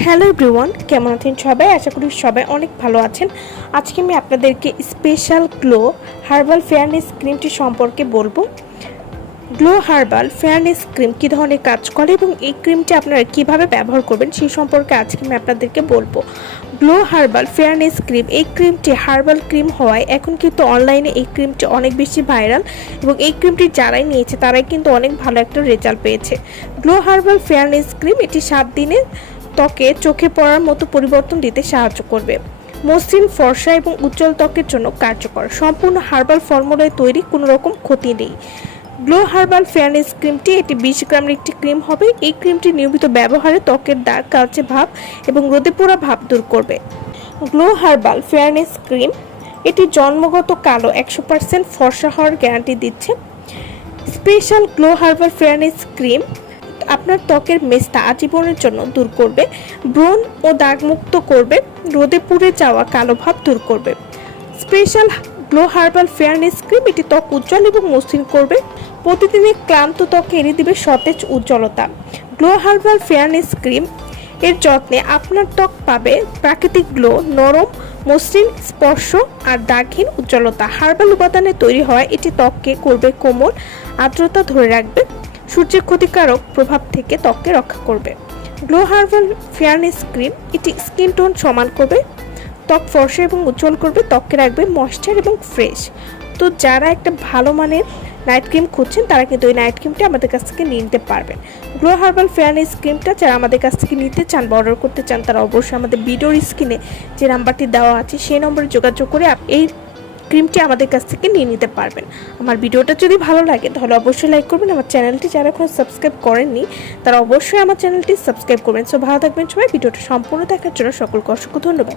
Hello everyone, কেমন আছেন সবাই? আশা করি সবাই অনেক ভালো আছেন। আজকে আমি আপনাদেরকে স্পেশাল গ্লো হার্বাল ফেয়ারনেস ক্রিমটি সম্পর্কে বলবো। গ্লো হার্বাল ফেয়ারনেস ক্রিম কী ধরনের কাজ করে এবং এই ক্রিমটি আপনারা কিভাবে ব্যবহার করবেন সেই সম্পর্কে আজকে আমি আপনাদেরকে বলবো। গ্লো হার্বাল ফেয়ারনেস ক্রিম, এই ক্রিমটি হার্বাল ক্রিম হওয়ায় এখন কিন্তু অনলাইনে এই ক্রিমটি অনেক বেশি ভাইরাল এবং এই ক্রিমটি যারাই নিয়েছে তারাই কিন্তু অনেক ভালো একটা রেজাল্ট পেয়েছে। গ্লো হার্বাল ফেয়ারনেস ক্রিম এটি 7 দিনে ত্বকে চোখে পড়ার মতো পরিবর্তন দিতে সাহায্য করবে। মসৃণ, ফর্সা এবং উজ্জ্বল ত্বকের জন্য কার্যকর, সম্পূর্ণ হার্বাল ফর্মুলায় তৈরি, কোনো রকম ক্ষতি নেই। গ্লো হার্বাল ফেয়ারনেস ক্রিমটি এটি 20 গ্রামের একটি ক্রিম হবে। এই ক্রিমটি নিয়মিত ব্যবহারে ত্বকের দাগ, কালচে ভাব এবং রোদে পোড়া ভাব দূর করবে। গ্লো হার্বাল ফেয়ারনেস ক্রিম এটি জন্মগত কালো 100% ফর্সা হওয়ার গ্যারান্টি দিচ্ছে। Special glow herbal fairness cream আপনার ত্বকের মেস্তা আজীবনের জন্য দূর করবে, ব্রণ ও দাগমুক্ত করবে, রোদে পুড়ে যাওয়া কালো ভাব দূর করবে। Special glow herbal fairness cream এটি ত্বক উজ্জ্বল এবং মসৃণ করবে, প্রতিদিনের ক্লান্ত ত্বকে এনে দিবে সতেজ উজ্জ্বলতা। গ্লো হার্বাল ফেয়ারনেস ক্রিম এর যত্নে আপনার ত্বক পাবে প্রাকৃতিক গ্লো, নরম মসৃণ স্পর্শ আর দাগহীন উজ্জ্বলতা। হার্বাল উপাদানে তৈরি হয় এটি ত্বককে করবে কোমল, আর্দ্রতা ধরে রাখবে, সূর্যের ক্ষতিকারক প্রভাব থেকে ত্বককে রক্ষা করবে। গ্লো হার্বাল ফেয়ারনেস ক্রিম এটি স্কিন টোন সমান করবে, ত্বক ফর্সা এবং উজ্জ্বল করবে, ত্বককে রাখবে ময়েশ্চার এবং ফ্রেশ। তো যারা একটা ভালো মানের নাইট ক্রিম খুঁজছেন তারা কিন্তু ওই নাইট ক্রিমটা আমাদের কাছ থেকে নিয়ে নিতে পারবেন। গ্লো হার্বাল ফেয়ারনেস ক্রিমটা যারা আমাদের কাছ থেকে নিতে চান বা অর্ডার করতে চান তারা অবশ্যই আমাদের ভিডিওর স্ক্রিনে যে নাম্বারটি দেওয়া আছে সেই নম্বরে যোগাযোগ করে এই ক্রিমটি আমাদের কাছ থেকে নিয়ে নিতে পারবেন। আমার ভিডিওটা যদি ভালো লাগে তাহলে অবশ্যই লাইক করবেন। আমার চ্যানেলটি যারা এখন সাবস্ক্রাইব করেননি তারা অবশ্যই আমার চ্যানেলটি সাবস্ক্রাইব করবেন। সো ভালো থাকবেন সবাই। ভিডিওটা সম্পূর্ণ দেখার জন্য সকলকে অসংখ্য ধন্যবাদ।